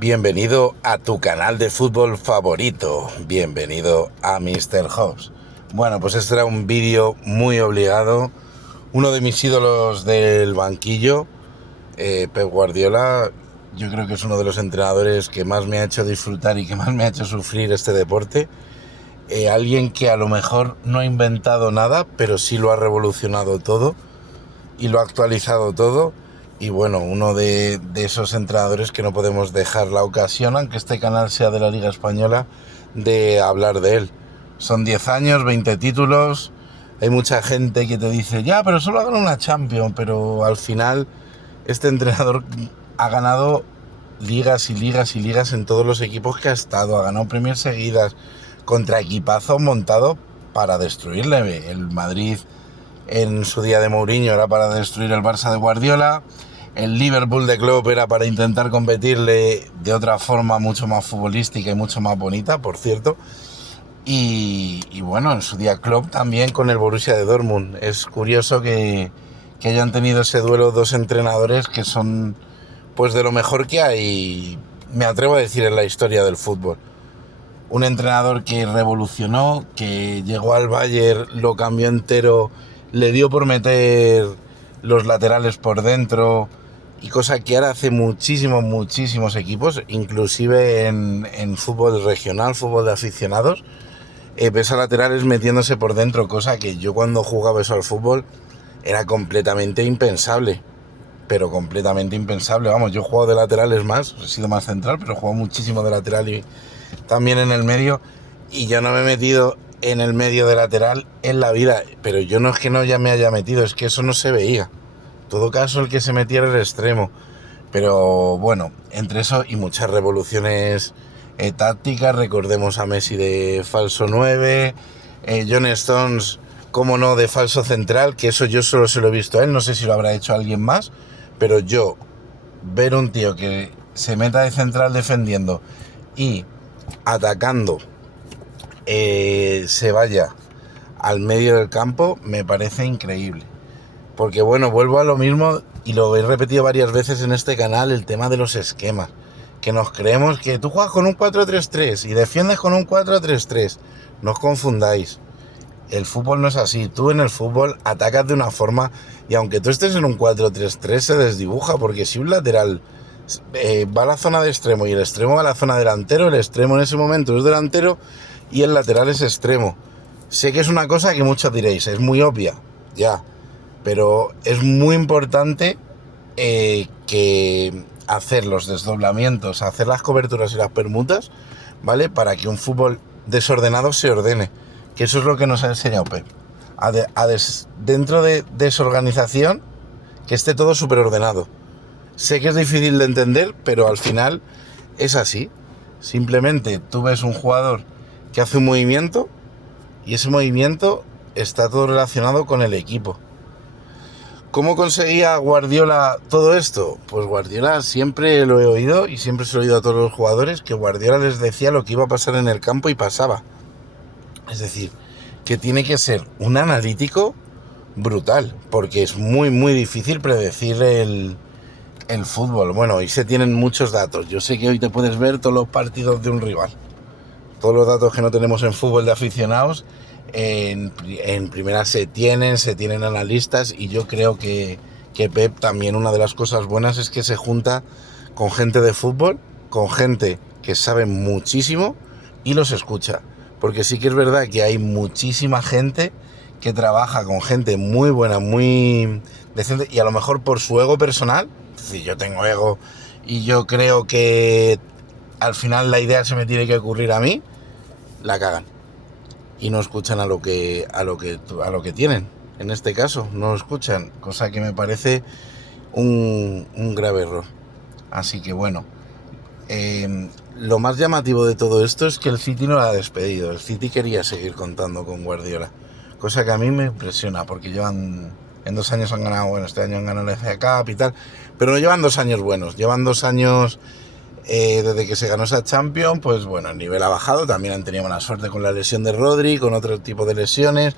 Bienvenido a tu canal de fútbol favorito. Bienvenido a Mr. Hobbs. Bueno, pues este era un vídeo muy obligado. Uno de mis ídolos del banquillo, Pep Guardiola, yo creo que es uno de los entrenadores que más me ha hecho disfrutar y que más me ha hecho sufrir este deporte. Alguien que a lo mejor no ha inventado nada, pero sí lo ha revolucionado todo y lo ha actualizado todo. Y bueno, uno de esos entrenadores que no podemos dejar la ocasión, aunque este canal sea de la Liga Española, de hablar de él. Son 10 años, 20 títulos. Hay mucha gente que te dice, ya, pero solo ha ganado una Champions. Pero al final este entrenador ha ganado ligas y ligas y ligas en todos los equipos que ha estado. Ha ganado premios seguidas contra equipazos montados para destruirle. El Madrid en su día de Mourinho era para destruir el Barça de Guardiola. El Liverpool de Klopp era para intentar competirle de otra forma mucho más futbolística y mucho más bonita, por cierto. Y bueno, en su día Klopp también con el Borussia de Dortmund. Es curioso que hayan tenido ese duelo dos entrenadores que son pues de lo mejor que hay, me atrevo a decir, en la historia del fútbol. Un entrenador que revolucionó, que llegó al Bayern, lo cambió entero, le dio por meter los laterales por dentro, y cosa que ahora hace muchísimos equipos, inclusive en fútbol regional, fútbol de aficionados, ves a laterales metiéndose por dentro, cosa que yo cuando jugaba eso al fútbol era completamente impensable, pero completamente impensable. Vamos, yo he jugado de laterales más, he sido más central, pero he jugado muchísimo de lateral y también en el medio, y yo no me he metido en el medio de lateral en la vida, pero yo no es que no ya me haya metido, es que eso no se veía. En todo caso, el que se metía era el extremo. Pero bueno, entre eso y muchas revoluciones tácticas, recordemos a Messi de falso 9, John Stones, como no, de falso central, que eso yo solo se lo he visto a él, no sé si lo habrá hecho alguien más, pero yo ver un tío que se meta de central defendiendo y atacando se vaya al medio del campo, me parece increíble. Porque bueno, vuelvo a lo mismo y lo he repetido varias veces en este canal, el tema de los esquemas. Que nos creemos que tú juegas con un 4-3-3 y defiendes con un 4-3-3. No os confundáis. El fútbol no es así. Tú en el fútbol atacas de una forma y aunque tú estés en un 4-3-3 se desdibuja, porque si un lateral va a la zona de extremo y el extremo va a la zona delantero, el extremo en ese momento es delantero y el lateral es extremo. Sé que es una cosa que muchos diréis, es muy obvia, ya, pero es muy importante que hacer los desdoblamientos, hacer las coberturas y las permutas, ¿vale? Para que un fútbol desordenado se ordene, que eso es lo que nos ha enseñado Pep. Dentro de desorganización, que esté todo súper ordenado. Sé que es difícil de entender, pero al final es así. Simplemente tú ves un jugador que hace un movimiento y ese movimiento está todo relacionado con el equipo. ¿Cómo conseguía Guardiola todo esto? Pues Guardiola siempre lo he oído y siempre se lo he oído a todos los jugadores, que Guardiola les decía lo que iba a pasar en el campo y pasaba. Es decir, que tiene que ser un analítico brutal, porque es muy difícil predecir el fútbol. Bueno, y se tienen muchos datos. Yo sé que hoy te puedes ver todos los partidos de un rival. Todos los datos que no tenemos en fútbol de aficionados, en primera se tienen analistas, y yo creo que Pep también, una de las cosas buenas es que se junta con gente de fútbol, con gente que sabe muchísimo y los escucha. Porque sí que es verdad que hay muchísima gente que trabaja con gente muy buena, muy decente, y a lo mejor por su ego personal, si yo tengo ego y yo creo que al final la idea se me tiene que ocurrir a mí, la cagan y no escuchan a lo que tienen. En este caso no lo escuchan, cosa que me parece un grave error. Así que bueno, lo más llamativo de todo esto es que el City no lo ha despedido. El City quería seguir contando con Guardiola, cosa que a mí me impresiona, porque llevan, en 2 años han ganado, bueno, este año han ganado la FA Cup y tal, pero no llevan 2 años buenos, llevan 2 años desde que se ganó esa Champions. Pues bueno, el nivel ha bajado, también han tenido mala suerte con la lesión de Rodri, con otro tipo de lesiones,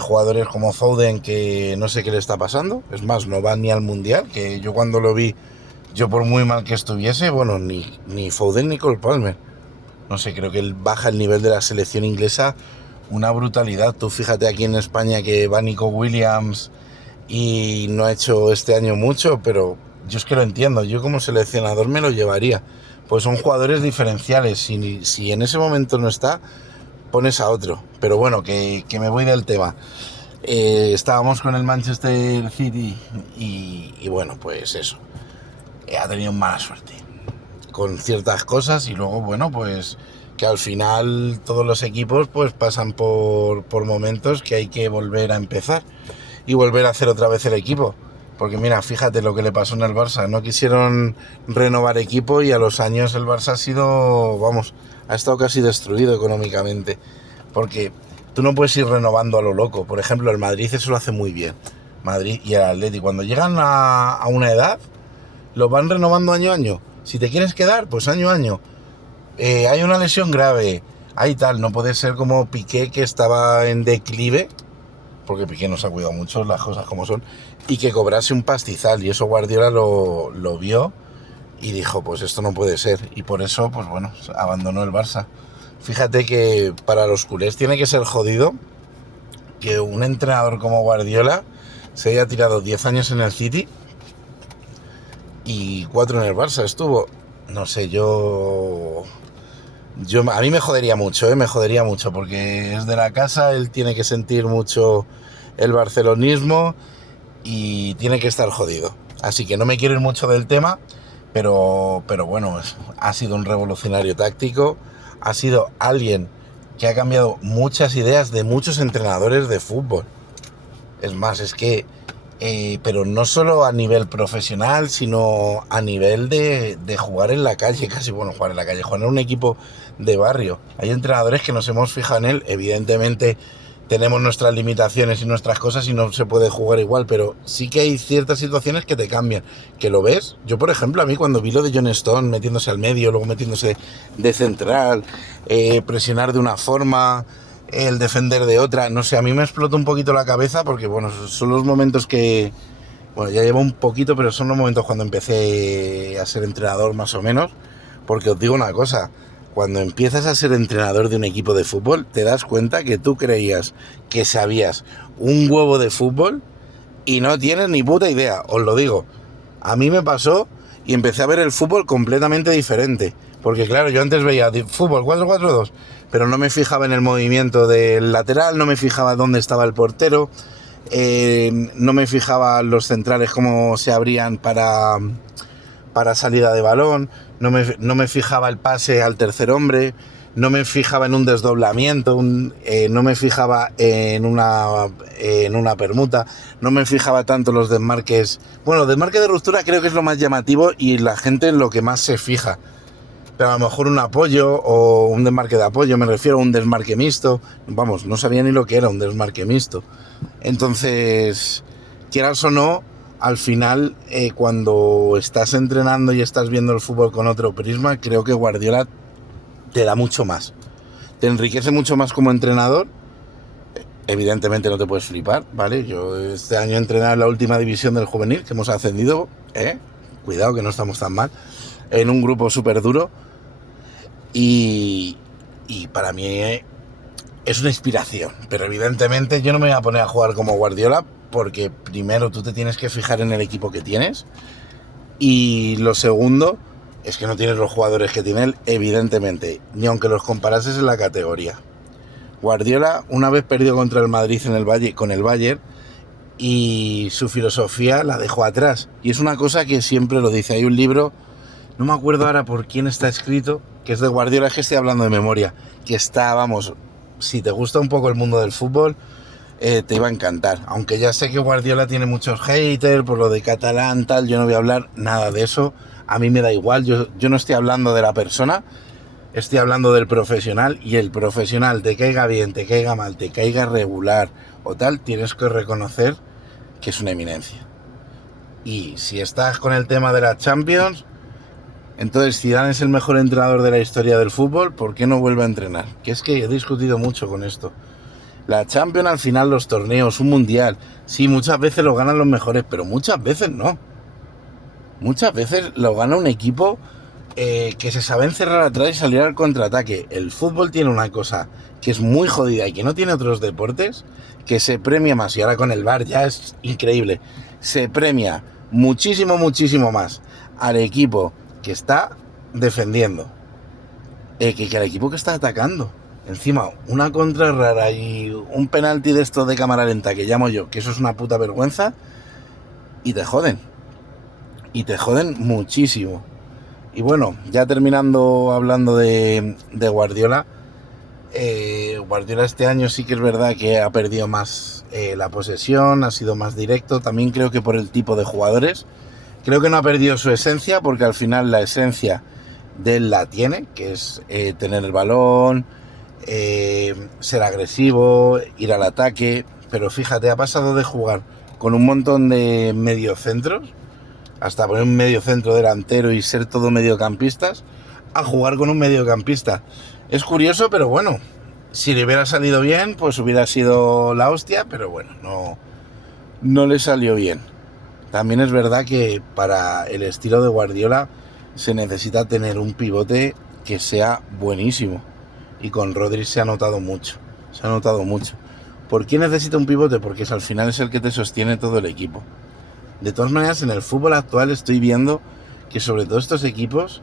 jugadores como Foden que no sé qué le está pasando, es más, no va ni al Mundial, que yo cuando lo vi Yo por muy mal que estuviese, bueno, ni Foden ni Cole Palmer. No sé, creo que él baja el nivel de la selección inglesa una brutalidad. Tú fíjate aquí en España que va Nico Williams y no ha hecho este año mucho, pero yo es que lo entiendo. Yo como seleccionador me lo llevaría. Pues son jugadores diferenciales. Si en ese momento no está, pones a otro. Pero bueno, que me voy del tema. Estábamos con el Manchester City y bueno, pues eso. Ha tenido mala suerte con ciertas cosas y luego, bueno, pues que al final todos los equipos pues pasan por momentos que hay que volver a empezar y volver a hacer otra vez el equipo. Porque mira, fíjate lo que le pasó en el Barça. No quisieron renovar equipo y a los años el Barça ha estado casi destruido económicamente. Porque tú no puedes ir renovando a lo loco. Por ejemplo, el Madrid eso lo hace muy bien. Madrid y el Atleti, cuando llegan a una edad, lo van renovando año a año. Si te quieres quedar, pues año a año. Hay una lesión grave, hay tal, no puede ser como Piqué, que estaba en declive, porque Piqué no se ha cuidado mucho, las cosas como son, y que cobrase un pastizal, y eso Guardiola lo vio y dijo, pues esto no puede ser, y por eso, pues bueno, abandonó el Barça. Fíjate que para los culés tiene que ser jodido que un entrenador como Guardiola se haya tirado 10 años en el City y 4 en el Barça estuvo. No sé, a mí me jodería mucho, porque es de la casa, él tiene que sentir mucho el barcelonismo y tiene que estar jodido. Así que no me quiero ir mucho del tema, pero bueno, ha sido un revolucionario táctico, ha sido alguien que ha cambiado muchas ideas de muchos entrenadores de fútbol. Es más, es que pero no solo a nivel profesional, sino a nivel de jugar en la calle, jugar en un equipo de barrio. Hay entrenadores que nos hemos fijado en él, evidentemente tenemos nuestras limitaciones y nuestras cosas y no se puede jugar igual, pero sí que hay ciertas situaciones que te cambian, que lo ves. Yo, por ejemplo, a mí cuando vi lo de John Stone metiéndose al medio, luego metiéndose de central, presionar de una forma, el defender de otra, no sé, a mí me explota un poquito la cabeza porque, bueno, son los momentos que, bueno, ya llevo un poquito, pero son los momentos cuando empecé a ser entrenador más o menos, porque os digo una cosa, cuando empiezas a ser entrenador de un equipo de fútbol, te das cuenta que tú creías que sabías un huevo de fútbol y no tienes ni puta idea, os lo digo. A mí me pasó y empecé a ver el fútbol completamente diferente. Porque claro, yo antes veía fútbol 4-4-2, pero no me fijaba en el movimiento del lateral, no me fijaba dónde estaba el portero, no me fijaba los centrales cómo se abrían para salida de balón, no me fijaba el pase al tercer hombre, no me fijaba en un desdoblamiento, no me fijaba en una permuta, no me fijaba tanto los desmarques. Bueno, desmarque de ruptura creo que es lo más llamativo y la gente en lo que más se fija. Pero a lo mejor un apoyo o un desmarque de apoyo, me refiero a un desmarque mixto. Vamos, no sabía ni lo que era un desmarque mixto. Entonces, quieras o no, al final, cuando estás entrenando y estás viendo el fútbol con otro prisma, creo que Guardiola te da mucho más. Te enriquece mucho más como entrenador. Evidentemente no te puedes flipar, ¿vale? Yo este año he entrenado en la última división del juvenil, que hemos ascendido, cuidado que no estamos tan mal, en un grupo súper duro. Y para mí es una inspiración, pero evidentemente yo no me voy a poner a jugar como Guardiola porque primero tú te tienes que fijar en el equipo que tienes y lo segundo es que no tienes los jugadores que tiene él, evidentemente, ni aunque los comparases en la categoría. Guardiola una vez perdió contra el Madrid con el Bayern y su filosofía la dejó atrás y es una cosa que siempre lo dice. Hay un libro, no me acuerdo ahora por quién está escrito, que es de Guardiola, es que estoy hablando de memoria, que está, vamos, si te gusta un poco el mundo del fútbol, te iba a encantar. Aunque ya sé que Guardiola tiene muchos haters por lo de catalán, tal, yo no voy a hablar nada de eso, a mí me da igual, yo no estoy hablando de la persona, estoy hablando del profesional, y el profesional, te caiga bien, te caiga mal, te caiga regular o tal, tienes que reconocer que es una eminencia. Y si estás con el tema de la Champions, entonces Zidane es el mejor entrenador de la historia del fútbol, ¿por qué no vuelve a entrenar? Que es que he discutido mucho con esto. La Champions, al final, los torneos, un mundial, sí, muchas veces lo ganan los mejores, pero muchas veces no. muchas veces lo gana un equipo que se sabe encerrar atrás y salir al contraataque. El fútbol tiene una cosa que es muy jodida y que no tiene otros deportes, que se premia más, y ahora con el VAR ya es increíble, se premia muchísimo, muchísimo más al equipo que está defendiendo que al equipo que está atacando. Encima, una contra rara y un penalti de esto de cámara lenta que llamo yo, que eso es una puta vergüenza, y te joden. Y te joden muchísimo. Y bueno, ya terminando hablando de Guardiola, Guardiola este año sí que es verdad que ha perdido más la posesión, ha sido más directo, también creo que por el tipo de jugadores. Creo que no ha perdido su esencia, porque al final la esencia de él la tiene, que es tener el balón, ser agresivo, ir al ataque, pero fíjate, ha pasado de jugar con un montón de mediocentros, hasta poner un mediocentro delantero y ser todo mediocampistas, a jugar con un mediocampista. Es curioso, pero bueno, si le hubiera salido bien, pues hubiera sido la hostia, pero bueno, no le salió bien. También es verdad que para el estilo de Guardiola se necesita tener un pivote que sea buenísimo. Y con Rodri se ha notado mucho. Se ha notado mucho. ¿Por qué necesita un pivote? Porque al final es el que te sostiene todo el equipo. De todas maneras, en el fútbol actual estoy viendo que sobre todo estos equipos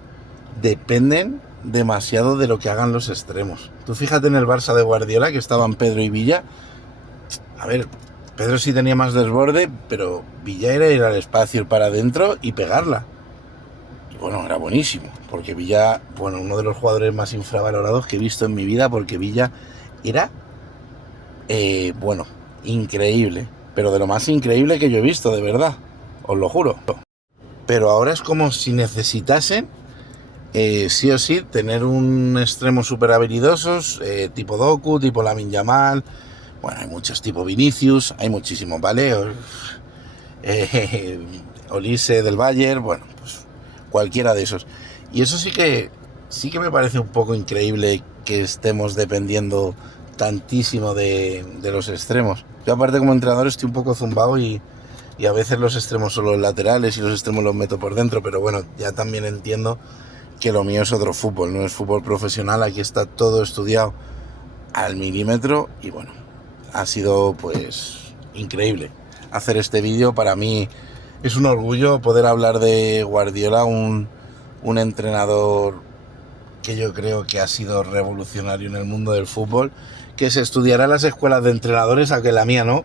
dependen demasiado de lo que hagan los extremos. Tú fíjate en el Barça de Guardiola, que estaban Pedro y Villa. A ver, Pedro sí tenía más desborde, pero Villa era ir al espacio, ir para adentro y pegarla. Y bueno, era buenísimo, porque Villa, bueno, uno de los jugadores más infravalorados que he visto en mi vida, porque Villa era, bueno, increíble, pero de lo más increíble que yo he visto, de verdad, os lo juro. Pero ahora es como si necesitasen, sí o sí, tener un extremo súper habilidosos, tipo Doku, tipo Lamine Yamal. Bueno, hay muchos tipo Vinicius, hay muchísimos, ¿vale? Olise del Bayern, bueno, pues cualquiera de esos. Y eso sí que me parece un poco increíble, que estemos dependiendo tantísimo de los extremos. Yo aparte como entrenador estoy un poco zumbado y a veces los extremos son los laterales y los extremos los meto por dentro, pero bueno, ya también entiendo que lo mío es otro fútbol, no es fútbol profesional, aquí está todo estudiado al milímetro y bueno, ha sido pues increíble hacer este vídeo. Para mí es un orgullo poder hablar de Guardiola, un entrenador que yo creo que ha sido revolucionario en el mundo del fútbol, que se estudiará en las escuelas de entrenadores, aunque la mía no,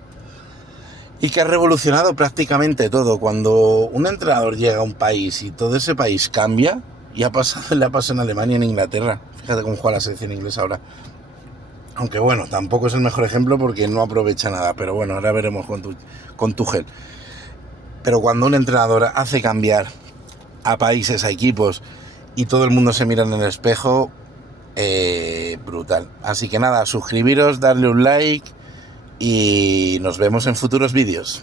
y que ha revolucionado prácticamente todo. Cuando un entrenador llega a un país y todo ese país cambia, y le ha pasado en Alemania y en Inglaterra. Fíjate cómo juega la selección inglesa ahora. Aunque bueno, tampoco es el mejor ejemplo porque no aprovecha nada. Pero bueno, ahora veremos con Tuchel. Pero cuando un entrenador hace cambiar a países, a equipos, y todo el mundo se mira en el espejo, brutal. Así que nada, suscribiros, darle un like y nos vemos en futuros vídeos.